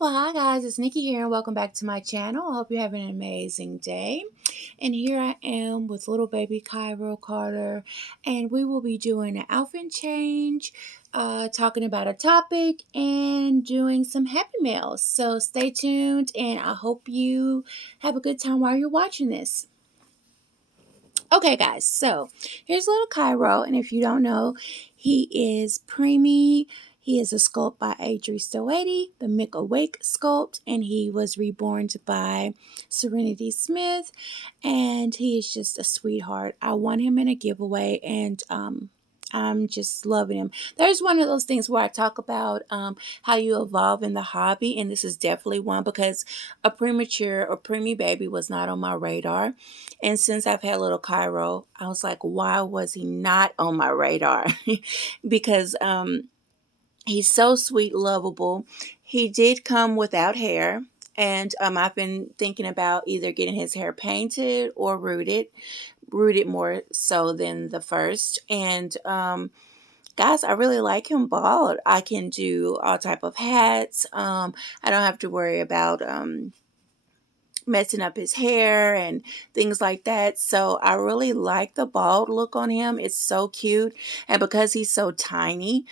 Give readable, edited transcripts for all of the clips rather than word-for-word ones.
Well, hi guys, it's Nikki here, and welcome back to my channel. I hope you're having an amazing day. And here I am with little baby Cairo Carter, and we will be doing an outfit change, talking about a topic, and doing some happy meals. So stay tuned, and I hope you have a good time while you're watching this. Okay, guys, so here's little Cairo, and if you don't know, he is preemie. He is a sculpt by Adri Stoeti, the Mick Awake sculpt, and he was reborn by Serenity Smith, and he is just a sweetheart. I won him in a giveaway, and I'm just loving him. There's one of those things where I talk about how you evolve in the hobby, and this is definitely one because a premature or preemie baby was not on my radar. And since I've had little Cairo, I was like, why was he not on my radar? Because he's so sweet, lovable. He did come without hair. And I've been thinking about either getting his hair painted or rooted more so than the first. And guys, I really like him bald. I can do all type of hats. I don't have to worry about messing up his hair and things like that. So I really like the bald look on him. It's so cute. And because he's so tiny,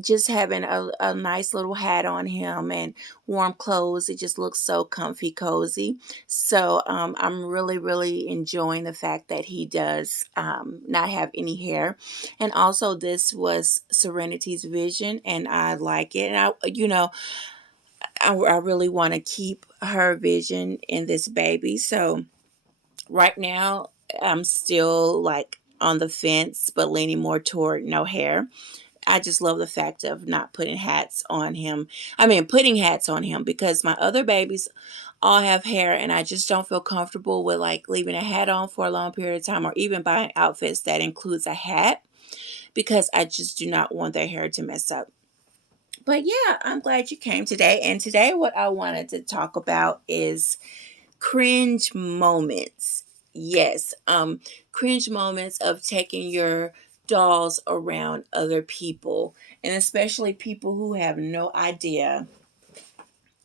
just having a nice little hat on him and warm clothes, it just looks so comfy, cozy. So I'm really, really enjoying the fact that he does not have any hair. And also this was Serenity's vision, and I like it. And I really want to keep her vision in this baby. So right now, I'm still like on the fence, but leaning more toward no hair. I just love the fact of not putting hats on him. I mean, putting hats on him because my other babies all have hair, and I just don't feel comfortable with like leaving a hat on for a long period of time or even buying outfits that includes a hat because I just do not want their hair to mess up. But yeah, I'm glad you came today. And today, what I wanted to talk about is cringe moments. Yes, cringe moments of taking your dolls around other people, and especially people who have no idea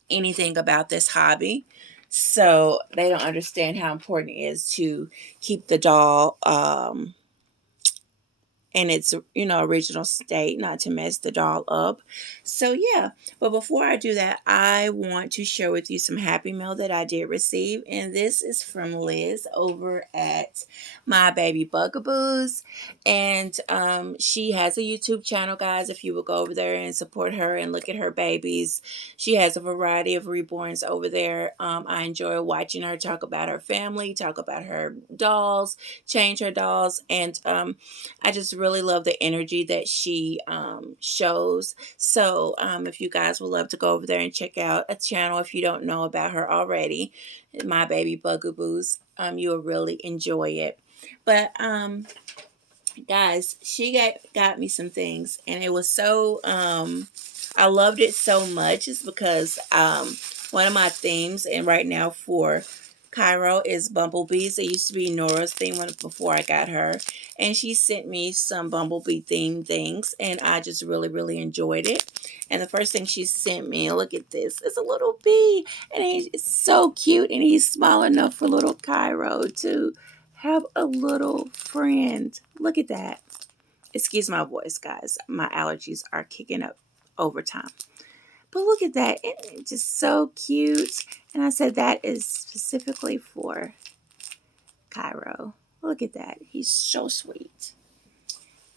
anything about this hobby. So they don't understand how important it is to keep the doll in its original state, not to mess the doll up. So yeah, but before I do that, I want to share with you some happy mail that I did receive, and this is from Liz over at My Baby Bugaboos. And she has a YouTube channel, guys. If you will go over there and support her and look at her babies, she has a variety of reborns over there. I enjoy watching her talk about her family, talk about her dolls, change her dolls, and I just really love the energy that she shows. So if you guys would love to go over there and check out a channel, if you don't know about her already, My Baby Bugaboos, you will really enjoy it. But guys, she got me some things, and it was so I loved it so much. It's because one of my themes, and right now for Cairo, is bumblebees. It used to be Nora's theme before I got her, and she sent me some bumblebee themed things, and I just really, really enjoyed it. And the first thing she sent me, look at this, it's a little bee, and he's so cute, and he's small enough for little Cairo to have a little friend. Look at that. Excuse my voice, guys. My allergies are kicking up over time. But look at that. It's just so cute. And I said that is specifically for Cairo. Look at that. He's so sweet.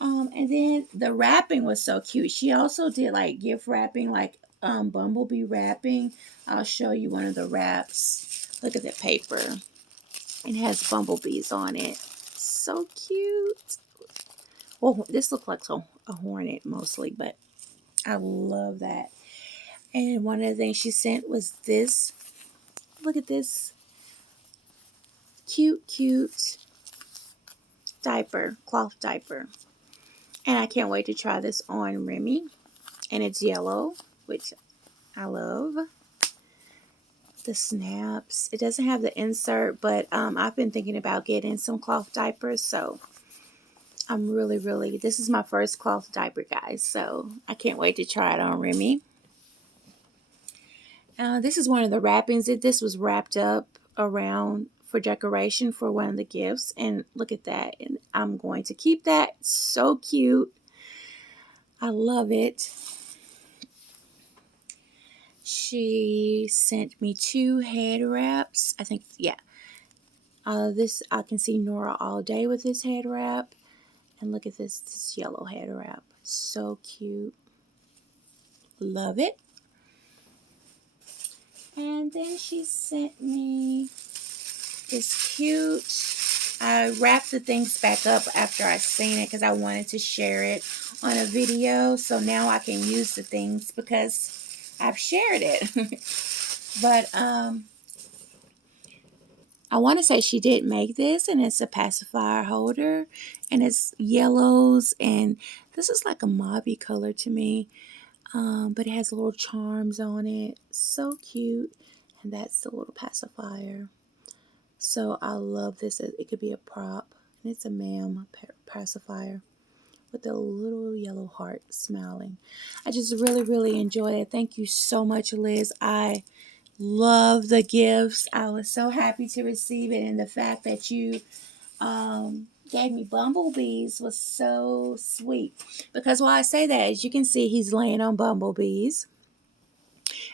And then the wrapping was so cute. She also did like gift wrapping, like bumblebee wrapping. I'll show you one of the wraps. Look at the paper. It has bumblebees on it. So cute. Well, this looks like a hornet mostly, but I love that. And one of the things she sent was this. Look at this cute, cute diaper, cloth diaper. And I can't wait to try this on Remy. And it's yellow, which I love. The snaps. It doesn't have the insert, but I've been thinking about getting some cloth diapers, so I'm really, really, this is my first cloth diaper, guys, so I can't wait to try it on Remy. This is one of the wrappings. This was wrapped up around for decoration for one of the gifts. And look at that. And I'm going to keep that. So cute. I love it. She sent me 2 head wraps. I think, yeah. This, I can see Nora all day with this head wrap. And look at this yellow head wrap. So cute. Love it. And then she sent me this cute, I wrapped the things back up after I seen it because I wanted to share it on a video. So now I can use the things because I've shared it. But I want to say she did make this, and it's a pacifier holder, and it's yellows, and this is like a mauvey color to me. But it has little charms on it. So cute. And that's the little pacifier. So I love this. It could be a prop. And it's a ma'am pacifier with a little yellow heart smiling. I just really, really enjoyed it. Thank you so much, Liz. I love the gifts. I was so happy to receive it. And the fact that you gave me bumblebees was so sweet. Because why I say that, as you can see, he's laying on bumblebees.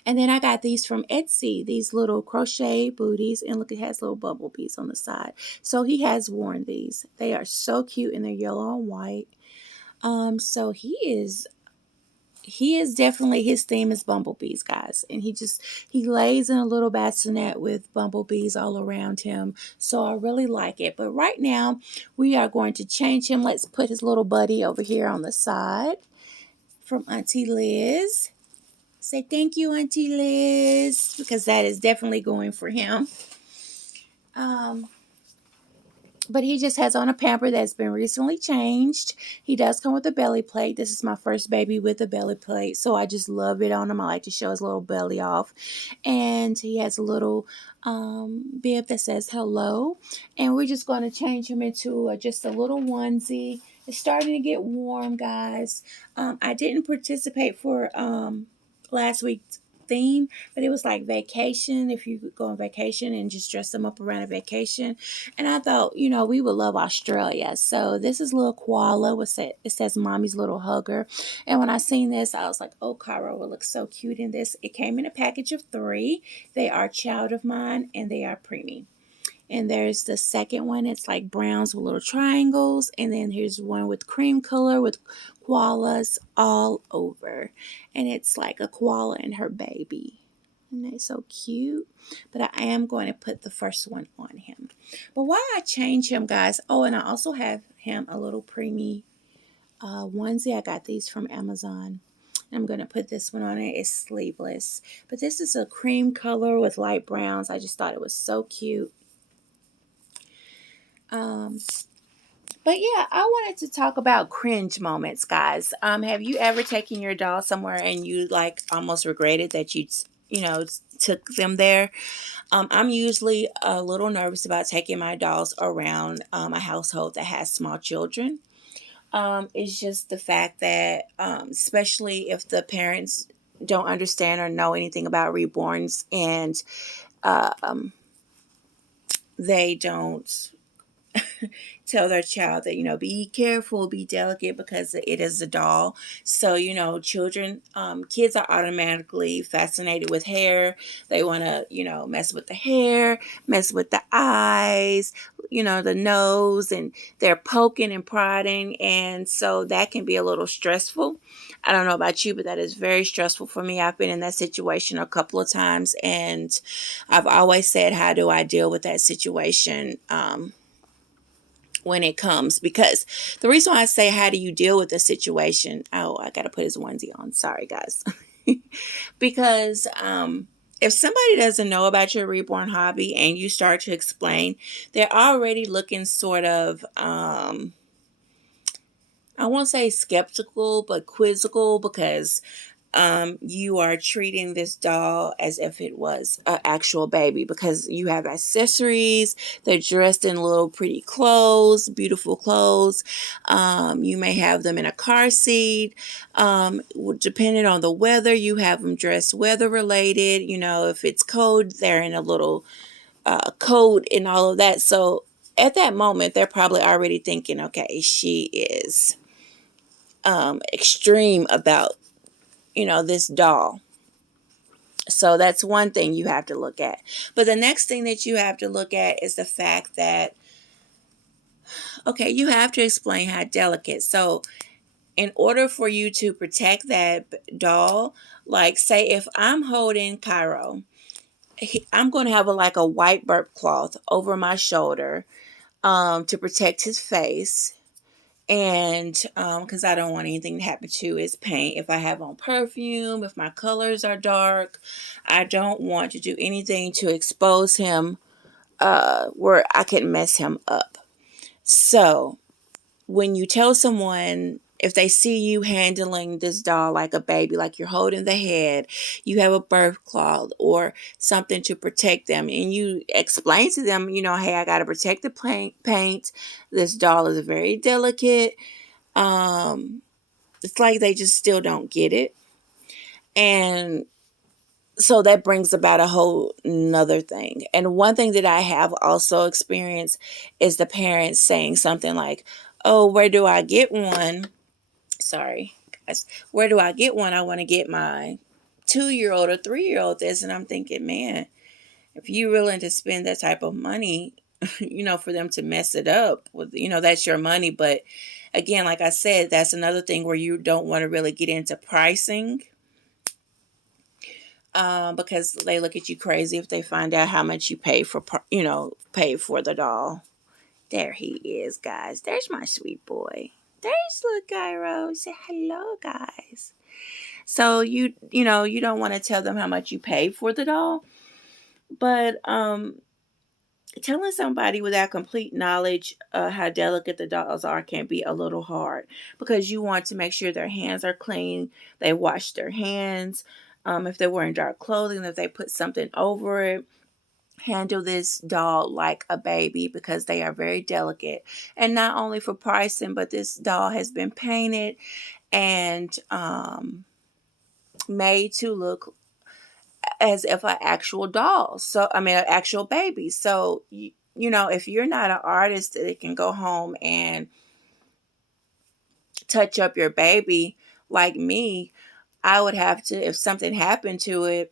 And then I got these from Etsy, these little crochet booties. And look, it has little bumblebees on the side. So he has worn these. They are so cute, and they're yellow and white. So he is definitely, his theme is bumblebees, guys. And he lays in a little bassinet with bumblebees all around him. So I really like it. But right now, we are going to change him. Let's put his little buddy over here on the side from Auntie Liz. Say thank you, Auntie Liz, because that is definitely going for him. But he just has on a pamper that's been recently changed. He does come with a belly plate. This is my first baby with a belly plate, so I just love it on him. I like to show his little belly off. And he has a little bib that says hello. And we're just going to change him into just a little onesie. It's starting to get warm, guys. I didn't participate for last week's theme, but it was like vacation, if you could go on vacation and just dress them up around a vacation. And I thought, we would love Australia. So this is little koala. It says mommy's little hugger. And when I seen this, I was like, oh, Cairo will look so cute in this. It came in a package of 3. They are child of mine, and they are preemie. And there's the second one. It's like browns with little triangles. And then here's one with cream color with koalas all over. And it's like a koala and her baby. Isn't that so cute? But I am going to put the first one on him. But why I change him, guys. Oh, and I also have him a little preemie onesie. I got these from Amazon. I'm going to put this one on it. It's sleeveless. But this is a cream color with light browns. I just thought it was so cute. But yeah, I wanted to talk about cringe moments, guys. Have you ever taken your doll somewhere and you like almost regretted that you took them there? I'm usually a little nervous about taking my dolls around a household that has small children. It's just the fact that, especially if the parents don't understand or know anything about reborns, and they don't tell their child that, be careful, be delicate, because it is a doll. So, children, kids are automatically fascinated with hair. They want to, mess with the hair, mess with the eyes, the nose, and they're poking and prodding. And so that can be a little stressful. I don't know about you, but that is very stressful for me. I've been in that situation a couple of times, and I've always said, how do I deal with that situation? When it comes, because the reason why I say how do you deal with the situation, I gotta put his onesie on, sorry guys. Because if somebody doesn't know about your reborn hobby and you start to explain, they're already looking sort of I won't say skeptical, but quizzical, because you are treating this doll as if it was an actual baby, because you have accessories. They're dressed in little pretty clothes, beautiful clothes. You may have them in a car seat. Depending on the weather, you have them dressed weather related. If it's cold, they're in a little coat and all of that. So at that moment, they're probably already thinking, okay, she is extreme about this doll. So that's one thing you have to look at. But the next thing that you have to look at is the fact that, okay, you have to explain how delicate. So in order for you to protect that doll, like say if I'm holding Cairo, I'm going to have like a white burp cloth over my shoulder to protect his face. And because I don't want anything to happen to his paint. If I have on perfume, if my colors are dark, I don't want to do anything to expose him where I can mess him up. So when you tell someone, if they see you handling this doll like a baby, like you're holding the head, you have a birth cloth or something to protect them, and you explain to them, hey, I got to protect the paint. This doll is very delicate. It's like they just still don't get it. And so that brings about a whole nother thing. And one thing that I have also experienced is the parents saying something like, oh, where do I get one? Sorry, guys. Where do I get one? I want to get my 2-year-old or 3-year-old this. And I'm thinking, man, if you're willing to spend that type of money, for them to mess it up with, that's your money. But again, like I said, that's another thing where you don't want to really get into pricing, because they look at you crazy if they find out how much you pay for the doll. There he is, guys. There's my sweet boy. There's little Gyro. Say hello, guys. So you don't want to tell them how much you pay for the doll, but telling somebody without complete knowledge how delicate the dolls are can be a little hard, because you want to make sure their hands are clean, they wash their hands. If they're wearing dark clothing, if they put something over it, handle this doll like a baby, because they are very delicate. And not only for pricing, but this doll has been painted and made to look as if an actual doll. So, I mean, an actual baby. So, if you're not an artist that can go home and touch up your baby like me, I would have to, if something happened to it,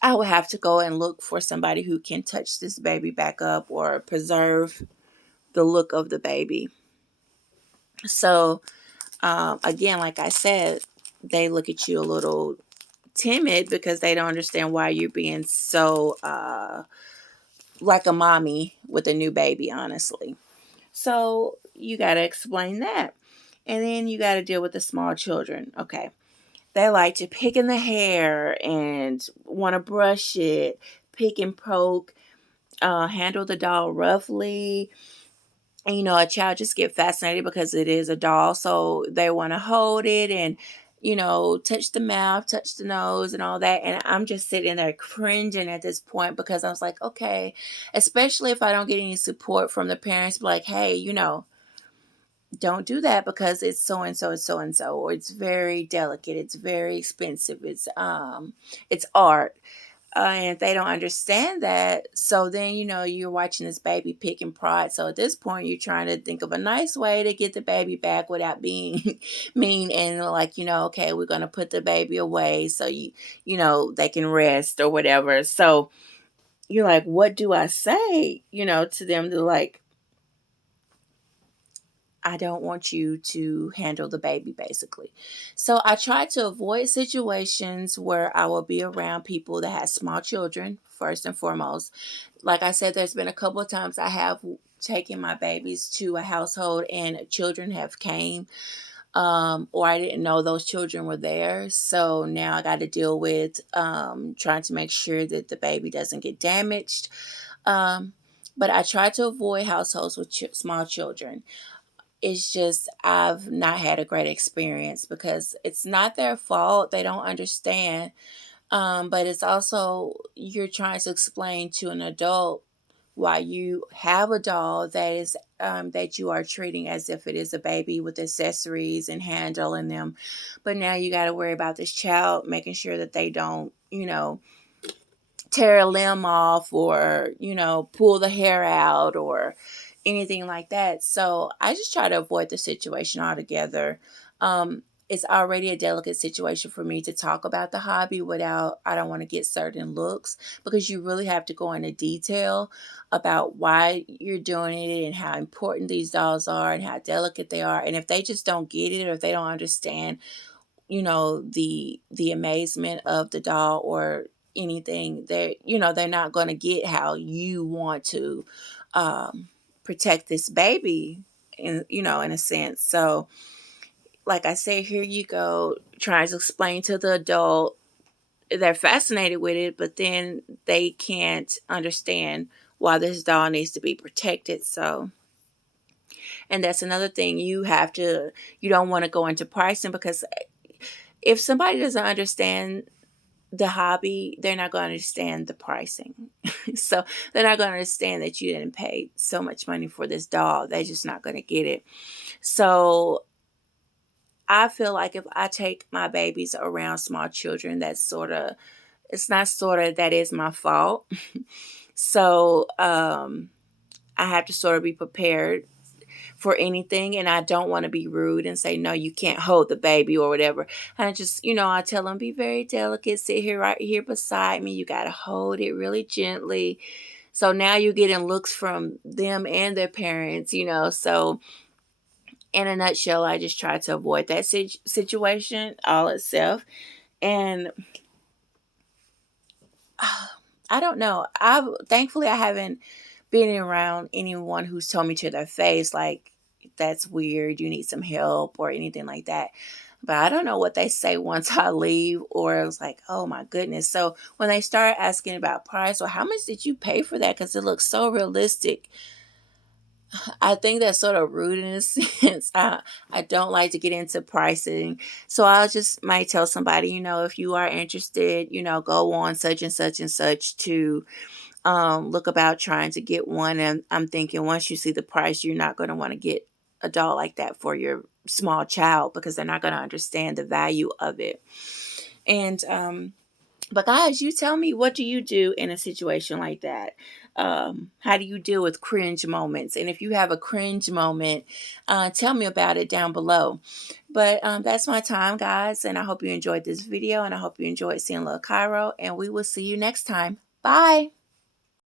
I would have to go and look for somebody who can touch this baby back up or preserve the look of the baby. So, again, like I said, they look at you a little timid because they don't understand why you're being so like a mommy with a new baby, honestly. So you got to explain that. And then you got to deal with the small children. Okay. They like to pick in the hair and want to brush it, pick and poke, handle the doll roughly. And, a child just get fascinated because it is a doll. So they want to hold it and, touch the mouth, touch the nose and all that. And I'm just sitting there cringing at this point, because I was like, okay, especially if I don't get any support from the parents, like, hey, don't do that because it's so and so, it's so and so, or it's very delicate, it's very expensive, it's art. And if they don't understand that, so then you're watching this baby pick and prod. So at this point, you're trying to think of a nice way to get the baby back without being mean, and like, okay, we're gonna put the baby away so they can rest or whatever. So you're like, what do I say, to them, to like, I don't want you to handle the baby, basically. So I try to avoid situations where I will be around people that have small children, first and foremost. Like I said, there's been a couple of times I have taken my babies to a household and children have came, or I didn't know those children were there. So now I got to deal with trying to make sure that the baby doesn't get damaged. But I try to avoid households with small children. It's just I've not had a great experience because it's not their fault. They don't understand. But it's also you're trying to explain to an adult why you have a doll that is that you are treating as if it is a baby with accessories and handling them. But now you got to worry about this child, making sure that they don't, tear a limb off or, pull the hair out or anything like that. So I just try to avoid the situation altogether. It's already a delicate situation for me to talk about the hobby without, I don't want to get certain looks because you really have to go into detail about why you're doing it and how important these dolls are and how delicate they are. And if they just don't get it or if they don't understand, the amazement of the doll or anything, they're not going to get how you want to protect this baby in a sense. So like I said, here you go trying to explain to the adult. They're fascinated with it, but then they can't understand why this doll needs to be protected. So, and that's another thing you don't want to go into pricing because if somebody doesn't understand the hobby, they're not going to understand the pricing. So they're not going to understand that you didn't pay so much money for this doll. They're just not going to get it. So I feel like if I take my babies around small children, it's not that is my fault. So I have to sort of be prepared for anything, and I don't want to be rude and say, no, you can't hold the baby or whatever. And I just, I tell them, be very delicate, sit here right here beside me. You got to hold it really gently. So now you're getting looks from them and their parents, So in a nutshell, I just try to avoid that situation all itself. And I don't know. Thankfully I haven't been around anyone who's told me to their face like that's weird, you need some help or anything like that. But I don't know what they say once I leave, or it was like, oh my goodness. So when they start asking about price or how much did you pay for that, because it looks so realistic, I think that's sort of rude in a sense. I don't like to get into pricing. So I just might tell somebody, if you are interested, go on such and such to look about trying to get one. And I'm thinking once you see the price, you're not going to want to get a doll like that for your small child because they're not going to understand the value of it. And but guys, you tell me, what do you do in a situation like that? How do you deal with cringe moments? And if you have a cringe moment, tell me about it down below. But that's my time, guys. And I hope you enjoyed this video. And I hope you enjoyed seeing Lil Cairo. And we will see you next time. Bye.